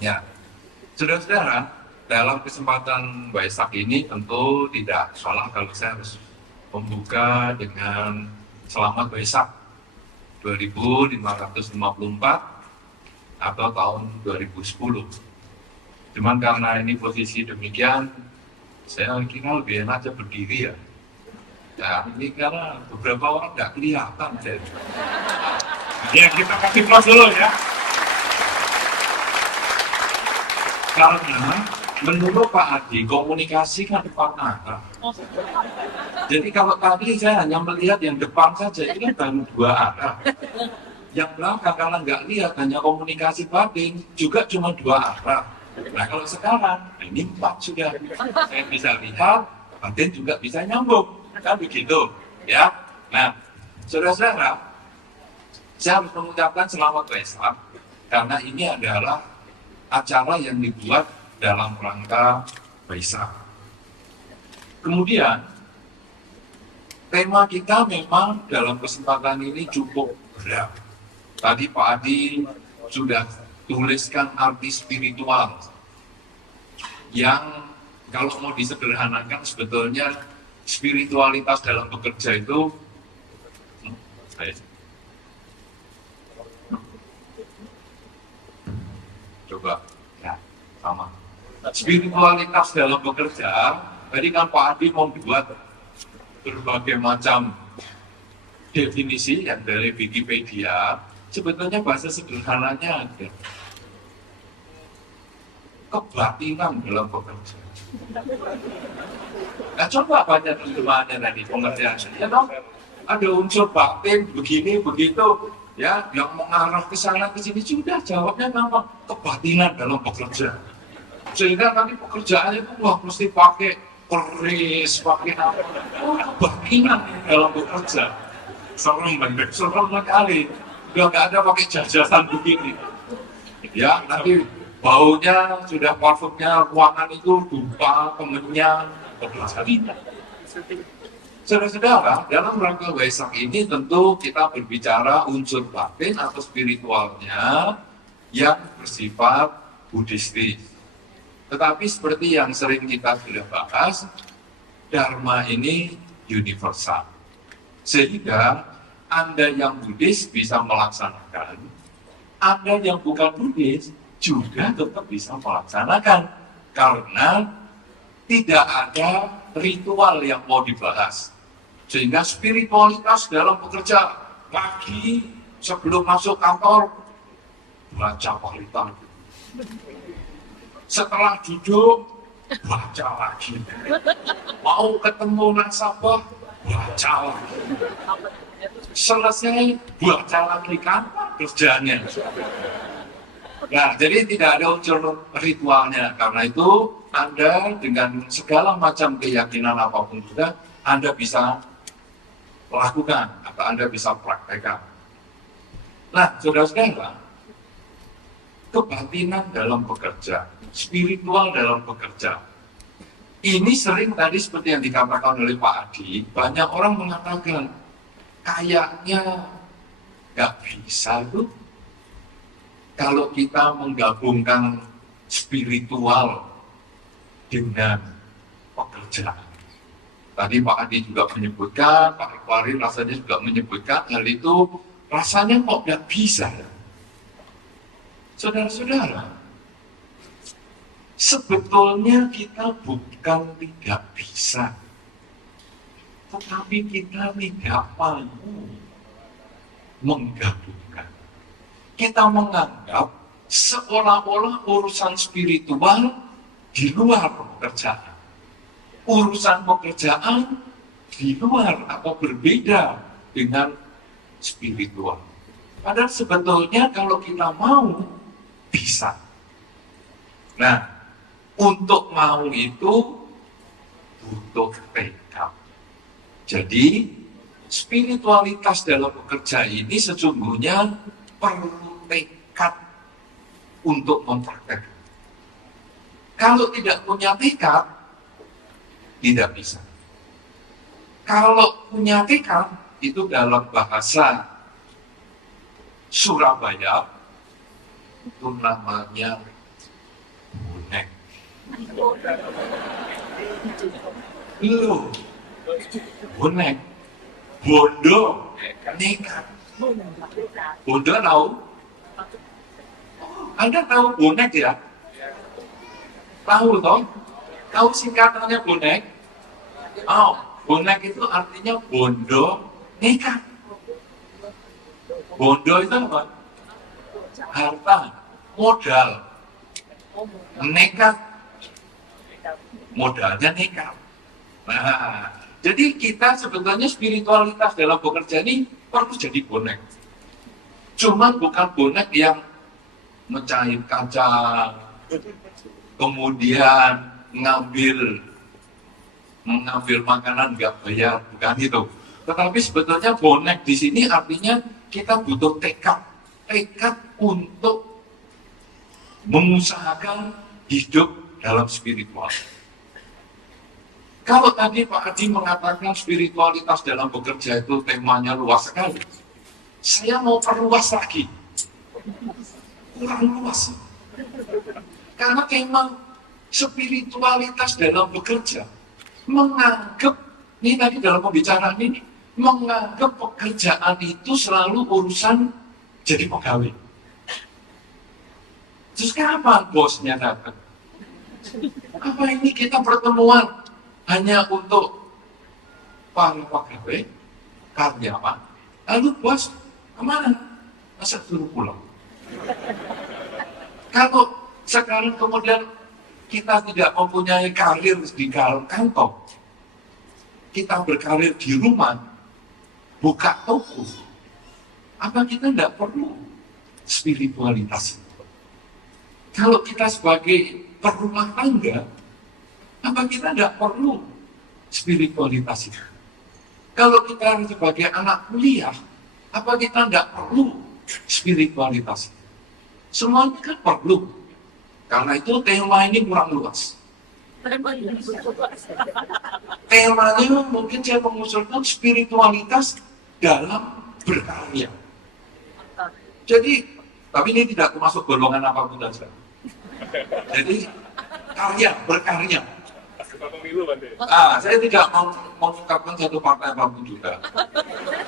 Ya, saudara-saudara, dalam kesempatan Waisak ini tentu tidak salah kalau saya harus membuka dengan Selamat Waisak 2554 atau tahun 2010. Cuman karena ini posisi demikian, saya kira lebih enak aja berdiri ya. Ya, ini karena beberapa orang nggak kelihatan. Ya, kita kasih close dulu ya. Karena menurut Pak Adi, komunikasi kan depan arah. Jadi kalau tadi saya hanya melihat yang depan saja, ini kan baru dua arah. Yang belakang kalau nggak lihat, hanya komunikasi batin, juga cuma dua arah. Nah kalau sekarang, ini 4 sudah. Saya bisa lihat, batin juga bisa nyambung. Kan begitu, ya. Nah, saudara-saudara, saya harus mengucapkan selamat Waisak, karena ini adalah acara yang dibuat dalam rangka Waisak. Kemudian, tema kita memang dalam kesempatan ini cukup berat. Tadi Pak Adi sudah tuliskan arti spiritual yang kalau mau disederhanakan sebetulnya spiritualitas dalam bekerja itu coba ya sama spiritualitas dalam bekerja. Tadi kan Pak Adi membuat berbagai macam definisi yang dari Wikipedia. Sebetulnya bahasa sederhananya ada kebatinan dalam bekerja. Nah coba baca terjemahannya tadi pengertiannya ya dong, ada unsur batin begini begitu ya yang mengarah ke sana ke sini, sudah jawabnya nama kebatinan dalam bekerja. Sehingga nanti pekerjaannya itu wah mesti pakai keris, pakai apa, kebatinan dalam bekerja. Serem banget, serem sekali. Udah nggak ada pakai jajasan begini. Ya nanti baunya sudah parfumnya ruangan itu dupa, kemenyan, kebatinan. Saudara-saudara, dalam rangka Waisak ini tentu kita berbicara unsur batin atau spiritualnya yang bersifat Buddhistis. Tetapi seperti yang sering kita sudah bahas, Dharma ini universal. Sehingga Anda yang Buddhis bisa melaksanakan, Anda yang bukan Buddhis juga tetap bisa melaksanakan. Karena tidak ada ritual yang mau dibahas. Sehingga spiritualitas dalam bekerja, pagi sebelum masuk kantor baca palitan, setelah duduk baca lagi, mau ketemu nasabah baca lagi, selesai baca lagi, kan kerjanya. Nah, jadi tidak ada unsur ritualnya. Karena itu Anda dengan segala macam keyakinan apapun juga Anda bisa lakukan atau Anda bisa praktekkan. Nah, saudara-saudara, kebatinan dalam bekerja, spiritual dalam bekerja, ini sering tadi seperti yang dikatakan oleh Pak Adi, banyak orang mengatakan kayaknya nggak bisa tuh kalau kita menggabungkan spiritual dengan pekerjaan. Tadi Pak Adi juga menyebutkan, Pak Iqbal rasanya juga menyebutkan hal itu, rasanya kok nggak bisa. Saudara-saudara, sebetulnya kita bukan tidak bisa, tetapi kita tidak mau menggabungkan. Kita menganggap seolah-olah urusan spiritual di luar pekerjaan. Urusan pekerjaan di luar atau berbeda dengan spiritual. Padahal sebetulnya kalau kita mau, bisa. Nah, untuk mau itu butuh tekad. Jadi, spiritualitas dalam bekerja ini sesungguhnya perlu tekad untuk mempraktekkan. Kalau tidak punya tekad, tidak bisa. Kalau punya tekad, itu dalam bahasa Surabaya, Itu namanya bonek. Lu, bonek, bondo, nekat. Bondo tahu? Anda tahu bonek ya? Tahu toh? Tahu singkatannya bonek? Oh, bonek itu artinya bondo, nekat. Bondo itu apa? Harta, modal, nekat, modalnya nekat. Nah, jadi kita sebetulnya spiritualitas dalam bekerja ini perlu jadi bonek. Cuma bukan bonek yang mecahin kaca, kemudian mengambil makanan nggak bayar, bukan itu. Tetapi sebetulnya bonek di sini artinya kita butuh tekad untuk mengusahakan hidup dalam spiritual. Kalau tadi Pak Adi mengatakan spiritualitas dalam bekerja itu temanya luas sekali, saya mau perluas lagi, kurang luas. Karena tema spiritualitas dalam bekerja menganggap, ini tadi dalam pembicaraan ini, menganggap pekerjaan itu selalu urusan jadi pegawai. Terus kapan bosnya datang? Apa ini kita pertemuan hanya untuk para pegawai, karyawan, lalu bos kemana? Masa suruh pulang? Kalau sekarang kemudian kita tidak mempunyai karir di kantor, kita berkarir di rumah, buka toko, apa kita tidak perlu spiritualitas? Kalau kita sebagai perumah tangga, apa kita tidak perlu spiritualitas itu? Kalau kita sebagai anak kuliah, apa kita tidak perlu spiritualitas itu? Semuanya kan perlu. Karena itu tema ini kurang luas. Temanya mungkin saya mengusulkan spiritualitas dalam berkarya. Jadi, tapi ini tidak termasuk golongan apapun saja. Jadi, berkarya. Saya tidak mau mengungkapkan satu partai apapun juga.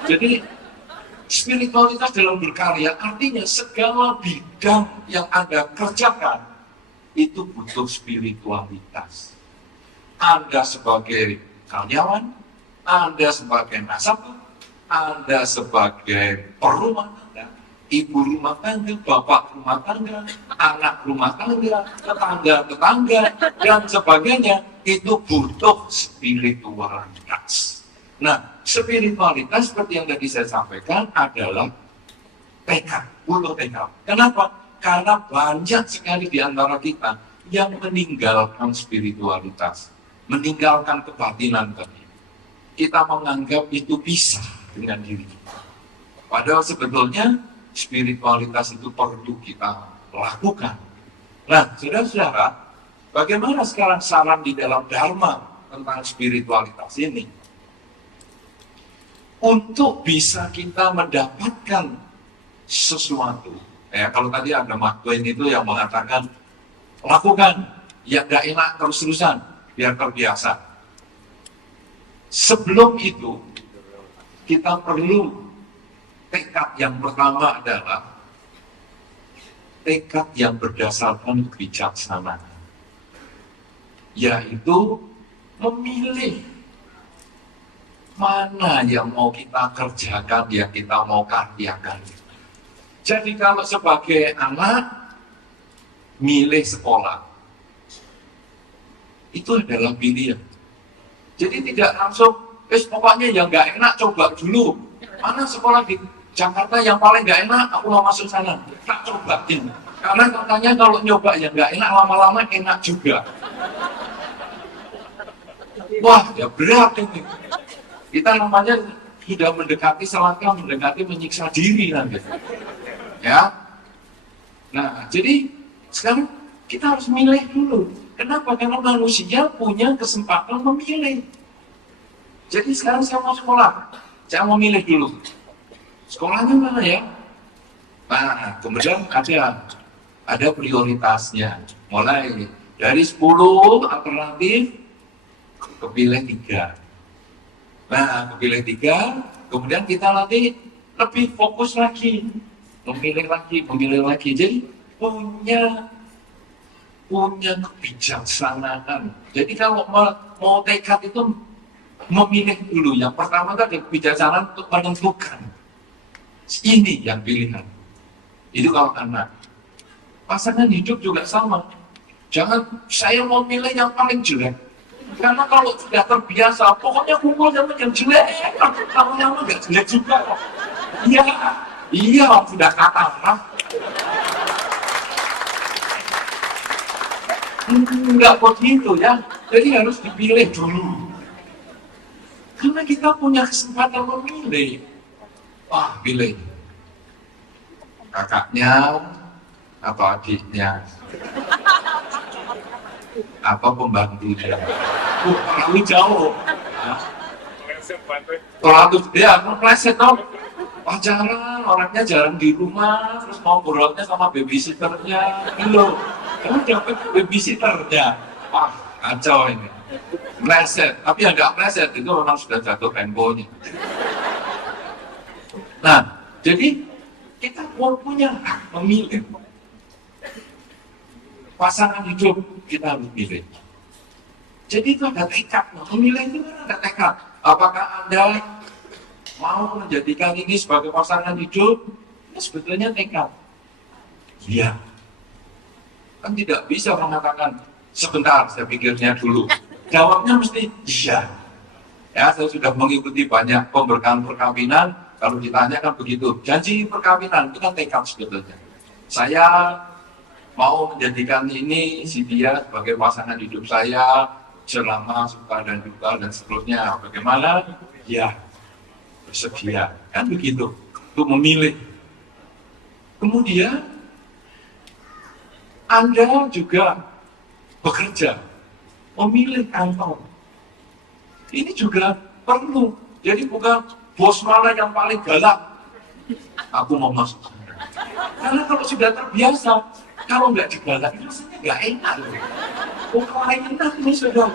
Jadi, spiritualitas dalam berkarya artinya segala bidang yang Anda kerjakan itu butuh spiritualitas. Anda sebagai karyawan, Anda sebagai nasabah, Anda sebagai perumah tangga, ibu rumah tangga, bapak rumah tangga, anak rumah tangga, tetangga, dan sebagainya, itu butuh spiritualitas. Nah, spiritualitas seperti yang tadi saya sampaikan adalah butuh tekad. Kenapa? Karena banyak sekali di antara kita yang meninggalkan spiritualitas, meninggalkan kebatinan tadi. Kita menganggap itu bisa dengan diri kita. Padahal sebetulnya spiritualitas itu perlu kita lakukan. Nah, saudara-saudara, bagaimana sekarang saran di dalam Dharma tentang spiritualitas ini? Untuk bisa kita mendapatkan sesuatu, ya, kalau tadi ada Mark Twain itu yang mengatakan lakukan yang gak enak terus-terusan biar terbiasa. Sebelum itu kita perlu tekad yang pertama adalah tekad yang berdasarkan kebijaksanaan, yaitu memilih mana yang mau kita kerjakan, yang kita mau karyakan. Jadi kalau sebagai anak milih sekolah, itu adalah pilihan. Jadi tidak langsung, pokoknya yang nggak enak coba dulu. Mana sekolah di Jakarta yang paling nggak enak, aku mau masuk sana. Tak cobain. Karena katanya kalau nyoba yang nggak enak, lama-lama enak juga. Wah, ya berat ini. Kita namanya sudah mendekati selangkah, mendekati menyiksa diri nanti. Ya, nah jadi sekarang kita harus milih dulu. Kenapa? Karena manusia punya kesempatan memilih. Jadi sekarang saya mau sekolah, saya mau milih dulu. Sekolahnya mana ya? Nah, kemudian ada ada prioritasnya. Mulai dari 10 alternatif, kepilih 3. Nah, kepilih 3, kemudian kita nanti lebih fokus lagi, memilih lagi. Jadi punya kebijaksanaan. Jadi kalau mau tekad itu memilih dulu. Yang pertama tadi kebijaksanaan untuk menentukan ini yang pilihan. Itu kalau anak. Pasangan hidup juga sama. Jangan saya mau milih yang paling jelek. Karena kalau sudah terbiasa, pokoknya kumpul sama yang jelek. Kalau yang enggak jelek juga. Iya, sudah katakan. Enggak begitu ya. Jadi harus dipilih dulu. Karena kita punya kesempatan memilih. Wah, pilih. Kakaknya atau adiknya apa pembantunya. Terlalu jauh. Terlalu ya, meleset dong. Pacaran, orangnya jarang di rumah, terus ngobrolnya sama babysitternya. Gitu. Kamu dapat babysitternya. Wah, kacau ini. Meleset, tapi yang nggak meleset itu memang sudah jatuh temponya. Nah, jadi kita punya hak memilih. Pasangan hidup kita harus pilih. Jadi itu ada tekad. Memilih itu kan ada tekad. Apakah Anda mau menjadikan ini sebagai pasangan hidup? Ya, sebetulnya tekad. Iya. Kan tidak bisa mengatakan sebentar, saya pikirnya dulu. Jawabnya mesti iya. Ya, saya sudah mengikuti banyak pemberkahan perkawinan. Kalau ditanya kan begitu. Janji perkawinan itu kan tekad sebetulnya. Saya mau menjadikan ini si dia sebagai pasangan hidup saya selama suka dan duka dan seterusnya. Bagaimana? Ya, bersedia. Kan begitu. Untuk memilih. Kemudian Anda juga bekerja, memilih kantor. Ini juga perlu. Jadi bukan bos mana yang paling galak, aku mau masuk. Karena kalau sudah terbiasa, kalau nggak digalak, rasanya nggak enak. Kelainan ini sudah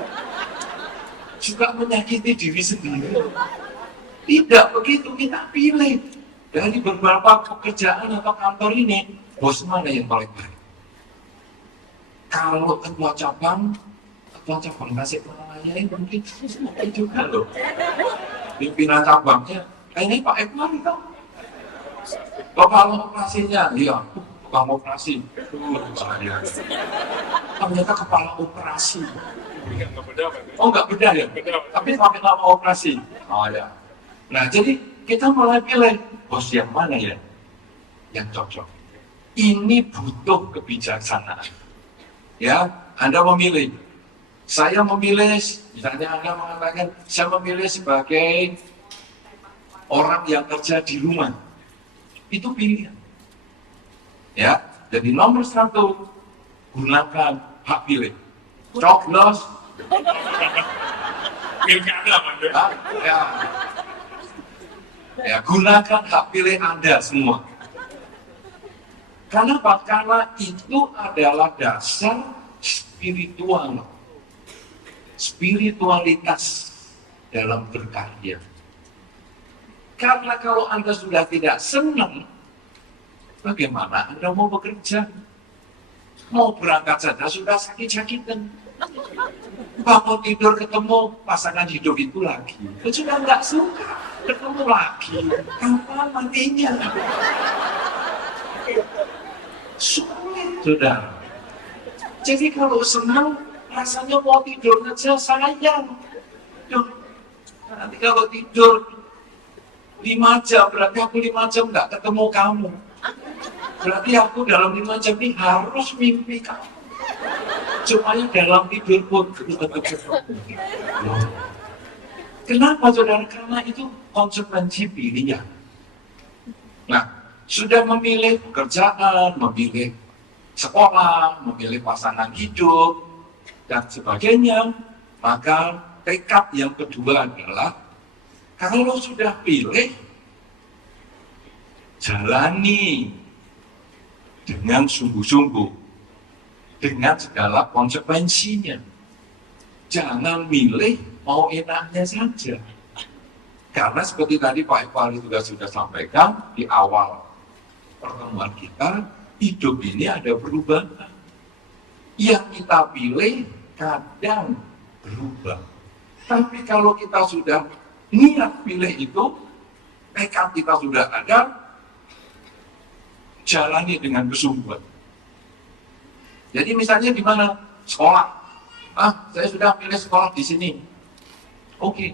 menyakiti diri sendiri. Tidak begitu, kita pilih. Dari beberapa pekerjaan atau kantor ini, bos mana yang paling baik? Kalau ketua cabang kasih pelayanan mungkin juga loh. Pimpinan cabangnya, kayaknya Pak Ekman itu. Kepala operasinya, iya, tukang operasi. Ternyata kepala operasi. Oh, nggak beda ya? Tapi pakai nama operasi. Oh ya. Nah, jadi kita mulai pilih bos yang mana ya yang cocok. Ini butuh kebijaksanaan. Ya, Anda memilih. Saya memilih, misalnya Anda mengatakan, saya memilih sebagai orang yang kerja di rumah. Itu pilihan. Ya, jadi nomor 1, gunakan hak pilih. Coblos. Pilkada, Ya, gunakan hak pilih Anda semua. Kenapa? Karena itu adalah dasar spiritualitas dalam berkarya. Karena kalau Anda sudah tidak senang, bagaimana Anda mau bekerja? Mau berangkat saja sudah sakit-sakitan. Bangun tidur ketemu pasangan hidup itu lagi. Sudah nggak suka, ketemu lagi. Kapan matinya? Sulit, saudara. Jadi kalau senang, rasanya mau tidur saja sayang. Nanti kalau tidur 5 jam, berarti aku 5 jam nggak ketemu kamu. Berarti aku dalam 5 jam ini harus mimpi kamu. Supaya dalam tidur pun. Kenapa, saudara? Karena itu konsekuensi pilihan. Nah, sudah memilih pekerjaan, memilih sekolah, memilih pasangan hidup, dan sebagainya, maka tekad yang kedua adalah kalau sudah pilih, jalani. dengan sungguh-sungguh, dengan segala konsekuensinya. Jangan milih mau enaknya saja. Karena seperti tadi Pak Iqbal juga sudah sampaikan di awal pertemuan kita, hidup ini ada perubahan. Yang kita pilih kadang berubah. Tapi kalau kita sudah niat pilih itu, tekad kita sudah ada, jalani dengan kesungguhan. Jadi misalnya di mana? Sekolah. Saya sudah pilih sekolah di sini. Oke.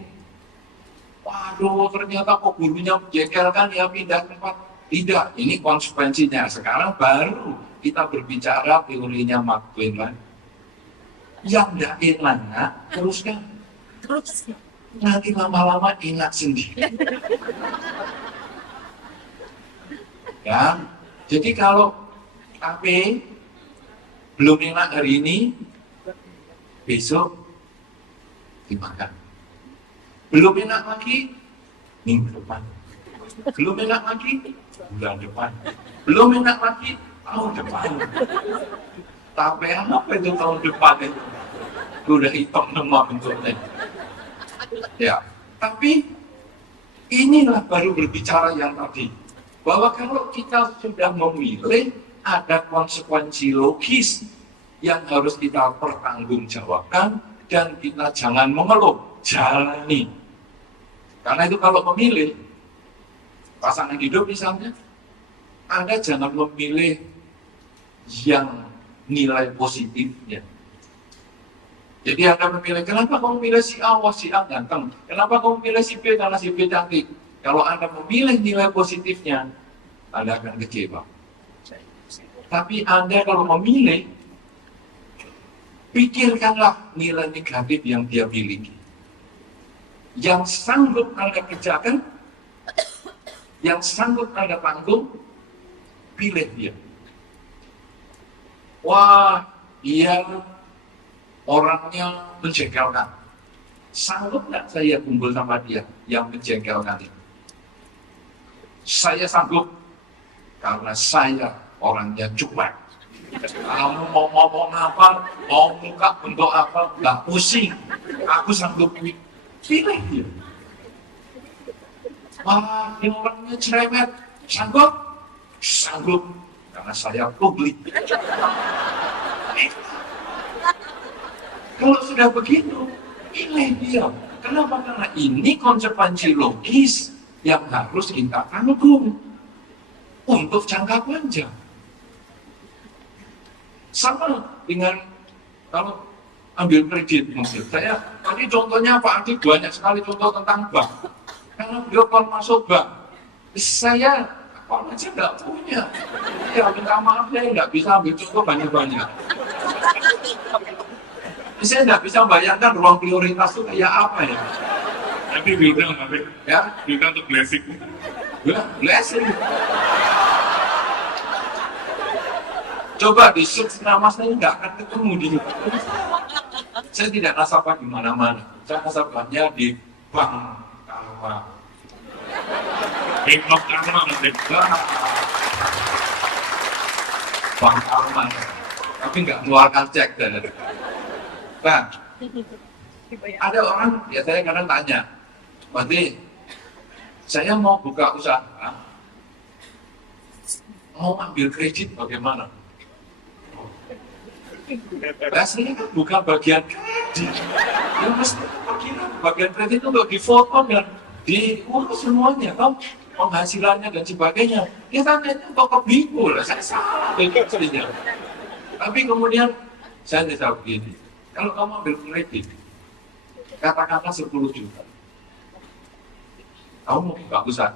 Waduh, ternyata kok gurunya menjengkelkan, ya pindah tempat. Tidak, ini konsekuensinya. Sekarang baru kita berbicara teorinya Mark Twain lagi. Yang tidak enak, teruskan. Terus. Nanti lama-lama enak sendiri. Ya, jadi kalau AP belum enak hari ini, besok dimakan. Belum enak lagi, minggu depan. Belum enak lagi, bulan depan. Belum enak lagi, tahun depan. Tapi apa itu tahun depan itu? Udah hitam semua bentuknya. Ya, tapi inilah baru berbicara yang tadi. Bahwa kalau kita sudah memilih, ada konsekuensi logis yang harus kita pertanggungjawabkan dan kita jangan mengeluh, jalani. Karena itu kalau memilih pasangan hidup misalnya, Anda jangan memilih yang nilai positifnya. Jadi Anda memilih, kenapa kamu memilih si A, wah si A ganteng. Kenapa kamu memilih si B, karena si B cantik. Kalau Anda memilih nilai positifnya, Anda akan kecewa. Tapi Anda kalau memilih, pikirkanlah nilai negatif yang dia miliki. Yang sanggup Anda kerjakan, yang sanggup Anda tanggung, pilih dia. Wah, dia orangnya menjengkelkan. Sanggup nggak saya kumpul sama dia yang menjengkelkan itu? Saya sanggup, karena saya orangnya cuek. Kamu mau ngomong apa, mau muka bentuk apa, nggak pusing. Aku sanggup pilih dia. Wah, ini orangnya cerewet. Sanggup? Sanggup, karena saya publik. Kalau sudah begitu, pilih dia. Kenapa? Karena ini konsekuensi logis yang harus kita tanggung untuk jangka panjang. Sama dengan kalau ambil kredit mungkin. Saya tadi contohnya Pak Adi banyak sekali contoh tentang bank. Karena beliau kalau masuk bank, saya apa aja nggak punya. Ya minta maaf saya nggak bisa ambil contoh banyak-banyak. Saya nggak bisa bayangkan ruang prioritas itu kayak apa ya. Nanti diundang, nanti Ya, diundang untuk blessing. blessing. Coba di search nama saya nggak akan ketemu di. Saya tidak nasabah di mana-mana. Saya nasabahnya di Bank Karma. Bank of Karma nanti. Bank Karma. Tapi nggak mengeluarkan cek dan. Nah, ada orang ya saya kadang tanya, berarti saya mau buka usaha, mau ambil kredit bagaimana? Saya kan bukan bagian kredit, ya mesti bagian kredit untuk difoto dan diurus semuanya, kan penghasilannya dan sebagainya. Kita tanya untuk kebiku lah, saya salah sebenarnya. Tapi kemudian saya tidak begini, kalau kamu ambil kredit, katakanlah 10 juta, kamu mau buka usaha,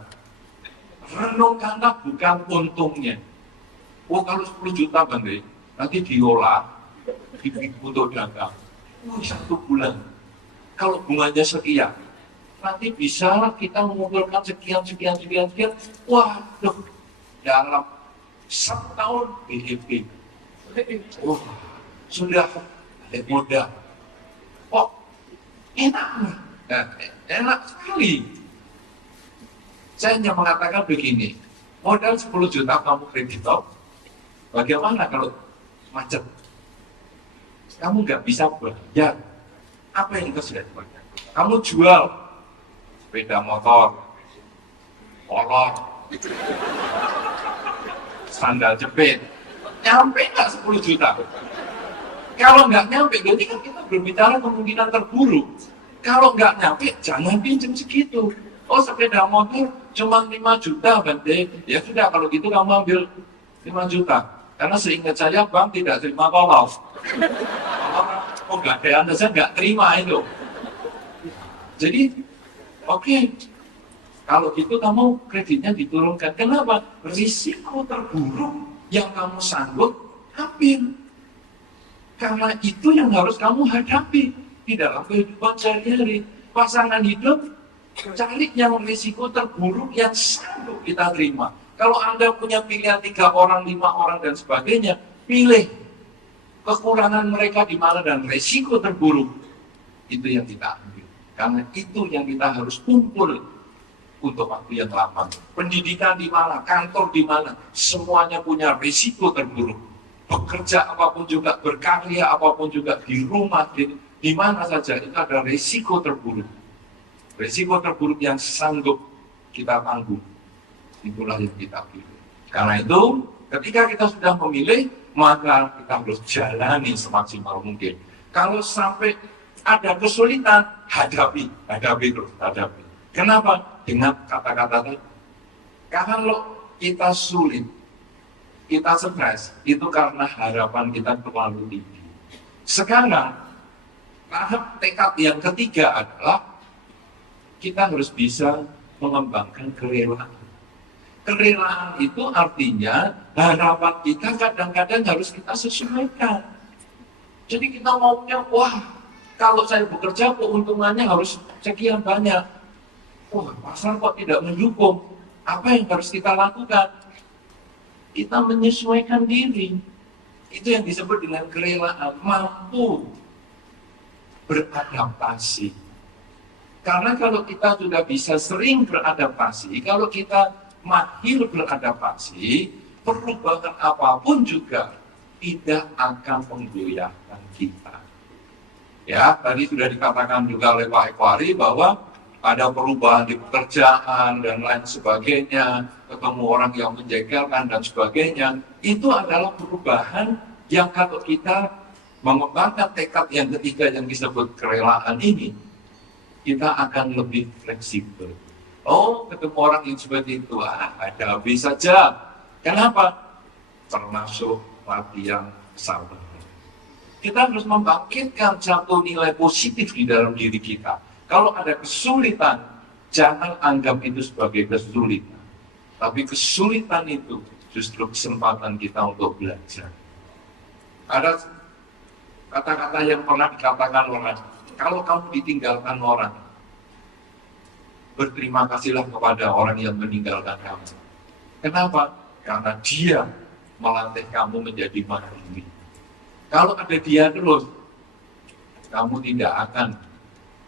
renungkanlah bukan untungnya. Oh kalau 10 juta Bang Dek, nanti diolah, untuk dagang. 1 bulan. Kalau bunganya sekian, nanti bisa kita mengumpulkan sekian. Waduh, dalam 1 tahun BEP. Oh, sudah mudah. Oh, enak. Enak sekali. Saya hanya mengatakan begini, modal 10 juta kamu kreditor, Bagaimana kalau macet? Kamu nggak bisa bayar. Apa yang kita sudah bayar? Kamu jual sepeda motor, kolor, sandal jepit, nyampe nggak 10 juta? Kalau nggak nyampe, berarti kan kita berbicara kemungkinan terburuk. Kalau nggak nyampe, jangan pinjam segitu. Oh, sepeda motor cuma 5 juta, Bante. Ya sudah, kalau gitu kamu ambil 5 juta. Karena seingat saya, bank tidak terima kolor. Oh, nggak ada, Anda saya nggak terima itu. Jadi, oke. Kalau gitu kamu kreditnya diturunkan. Kenapa? Risiko terburuk yang kamu sanggup ambil. Karena itu yang harus kamu hadapi di dalam kehidupan sehari-hari. Pasangan hidup, cari yang risiko terburuk yang sanggup kita terima. Kalau Anda punya pilihan 3 orang, 5 orang, dan sebagainya, pilih kekurangan mereka di mana dan risiko terburuk. Itu yang kita ambil. Karena itu yang kita harus kumpul untuk waktu yang lama. Pendidikan di mana, kantor di mana, semuanya punya risiko terburuk. Bekerja apapun juga, berkarya apapun juga, di rumah, di mana saja, itu ada risiko terburuk. Risiko terburuk yang sanggup kita tanggung. Itulah yang kita pilih. Karena itu, ketika kita sudah memilih, maka kita harus jalani semaksimal mungkin. Kalau sampai ada kesulitan, hadapi terus, hadapi. Kenapa? Dengan kata-kata tadi. Kalau kita sulit, kita stres, itu karena harapan kita terlalu tinggi. Sekarang, tahap tekad yang ketiga adalah kita harus bisa mengembangkan kerelaan. Kerelaan itu artinya harapan kita kadang-kadang harus kita sesuaikan. Jadi kita maunya, wah, kalau saya bekerja keuntungannya harus sekian banyak. Wah, pasar kok tidak mendukung. Apa yang harus kita lakukan? Kita menyesuaikan diri. Itu yang disebut dengan kerelaan, mampu beradaptasi. Karena kalau kita sudah bisa sering beradaptasi, kalau kita mahir beradaptasi, perubahan apapun juga tidak akan menggoyahkan kita. Ya, tadi sudah dikatakan juga oleh Pak Ekwari bahwa ada perubahan di pekerjaan dan lain sebagainya, ketemu orang yang menjegalkan dan sebagainya. Itu adalah perubahan yang kalau kita mengembangkan tekad yang ketiga yang disebut kerelaan ini, kita akan lebih fleksibel. Oh, ketemu orang yang seperti itu, ada habis saja. Kenapa? Termasuk latihan sabar. Kita harus membangkitkan satu nilai positif di dalam diri kita. Kalau ada kesulitan, jangan anggap itu sebagai kesulitan. Tapi kesulitan itu justru kesempatan kita untuk belajar. Ada kata-kata yang pernah dikatakan orang, kalau kamu ditinggalkan orang, berterima kasihlah kepada orang yang meninggalkan kamu. Kenapa? Karena dia melatih kamu menjadi mandiri. Kalau ada dia terus, kamu tidak akan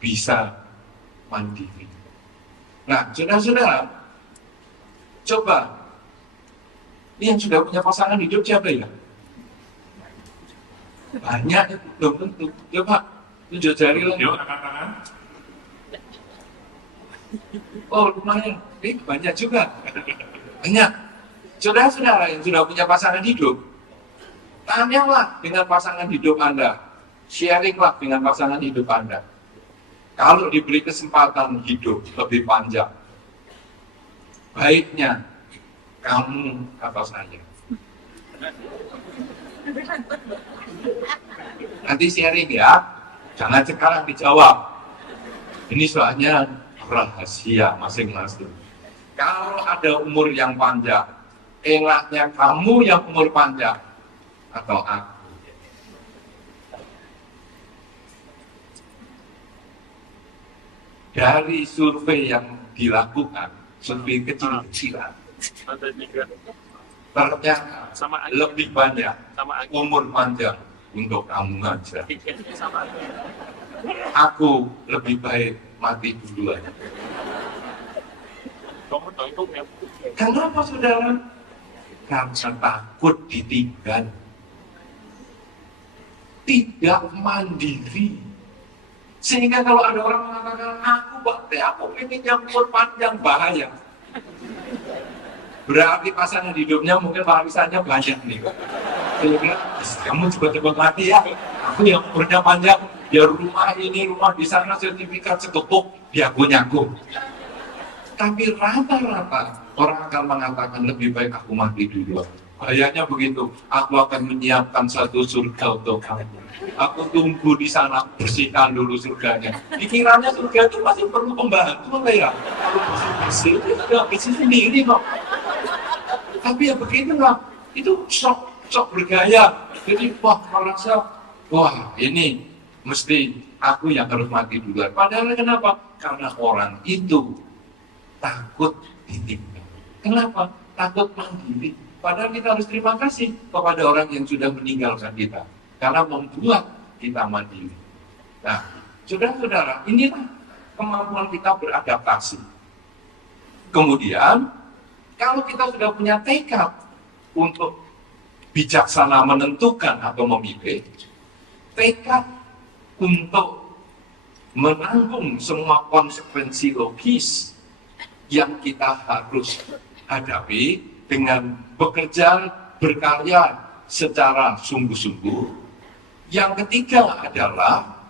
bisa mandiri. Nah, saudara-saudara, coba, ini yang sudah punya pasangan hidup siapa ya? Banyak, belum tentu. Coba, tunjuk jari lagi. Yuk, angkat tangan. Oh, lumayan. Ini banyak juga. Banyak. Saudara-saudara yang sudah punya pasangan hidup, tanyalah dengan pasangan hidup Anda. Sharinglah dengan pasangan hidup Anda. Kalau diberi kesempatan hidup lebih panjang, baiknya kamu atau saya. Nanti sharing ya, jangan sekarang dijawab. Ini soalnya rahasia masing-masing. Kalau ada umur yang panjang, enaknya kamu yang umur panjang atau aku? Dari survei yang dilakukan, survei kecil-kecilan, ternyata lebih banyak umur panjang untuk kamu aja. Aku lebih baik mati duluan. Kenapa saudara? karena takut ditinggal, tidak mandiri. Sehingga kalau ada orang mengatakan, aku ingin yang umur panjang, bahaya. Berarti pasangan hidupnya mungkin warisannya banyak nih. Sehingga kamu cepat-cepat mati ya. Aku yang umurnya panjang, ya rumah ini, rumah di sana, sertifikat sekepuk, dia aku. Tapi rata-rata orang akan mengatakan lebih baik aku mati dulu. Bahayanya begitu, aku akan menyiapkan satu surga untuk kamu. Aku tunggu di sana, bersihkan dulu surganya. Pikirannya surga itu masih perlu pembantu ya. Kalau bersih-bersih, itu ada bersih sendiri kok. Tapi ya begitulah, itu sok bergaya. Jadi merasa, ini mesti aku yang harus mati duluan. Padahal kenapa? Karena orang itu takut ditinggal. Kenapa? Takut mandiri. Padahal kita harus terima kasih kepada orang yang sudah meninggalkan kita. Karena membuat kita mandiri. Nah, saudara-saudara, inilah kemampuan kita beradaptasi. Kemudian, kalau kita sudah punya tekad untuk bijaksana menentukan atau memilih, tekad untuk menanggung semua konsekuensi logis yang kita harus hadapi dengan bekerja, berkarya secara sungguh-sungguh. Yang ketiga adalah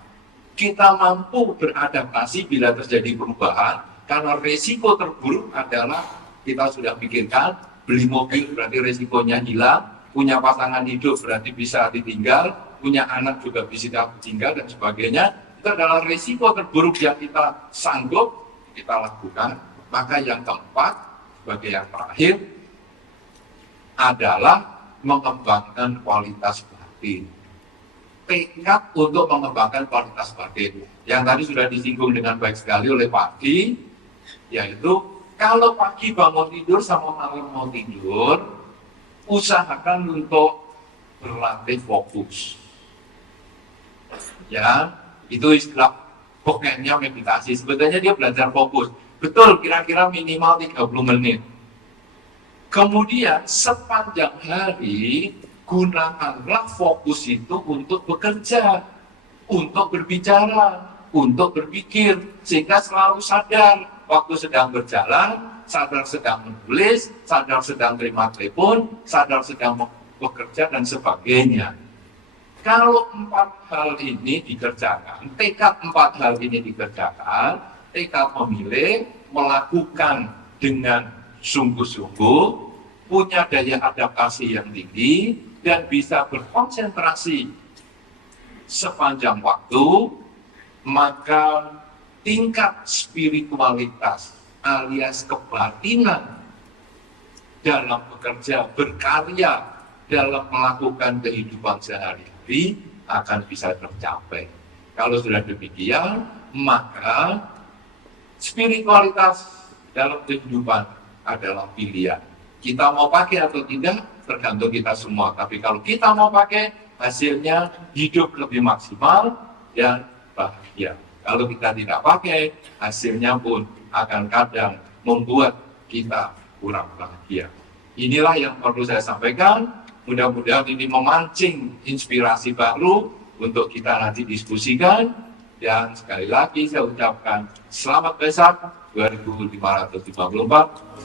kita mampu beradaptasi bila terjadi perubahan, karena resiko terburuk adalah kita sudah pikirkan, beli mobil berarti resikonya hilang, punya pasangan hidup berarti bisa ditinggal, punya anak juga bisa ditinggal dan sebagainya. Itu adalah resiko terburuk yang kita sanggup kita lakukan. Maka yang keempat, sebagai yang terakhir, adalah mengembangkan kualitas batin. Tekad untuk mengembangkan kualitas batin. Yang tadi sudah disinggung dengan baik sekali oleh Pak Ki, yaitu kalau pagi bangun tidur sama malam mau tidur, usahakan untuk berlatih fokus. Ya, itu istilah pokoknya meditasi. Sebetulnya dia belajar fokus. Betul, kira-kira minimal 30 menit. Kemudian sepanjang hari, gunakanlah fokus itu untuk bekerja, untuk berbicara, untuk berpikir, sehingga selalu sadar waktu sedang berjalan, sadar sedang menulis, sadar sedang terima telepon, sadar sedang bekerja, dan sebagainya. Kalau 4 hal ini dikerjakan, tekad 4 hal ini dikerjakan, tekad memilih, melakukan dengan sungguh-sungguh, punya daya adaptasi yang tinggi, dan bisa berkonsentrasi sepanjang waktu, maka tingkat spiritualitas alias kebatinan dalam bekerja, berkarya, dalam melakukan kehidupan sehari-hari akan bisa tercapai. Kalau sudah demikian, maka spiritualitas dalam kehidupan adalah pilihan. Kita mau pakai atau tidak, tergantung kita semua. Tapi kalau kita mau pakai, hasilnya hidup lebih maksimal dan bahagia. Kalau kita tidak pakai, hasilnya pun akan kadang membuat kita kurang bahagia. Inilah yang perlu saya sampaikan. Mudah-mudahan ini memancing inspirasi baru untuk kita nanti diskusikan. Dan sekali lagi saya ucapkan selamat Waisak 2554.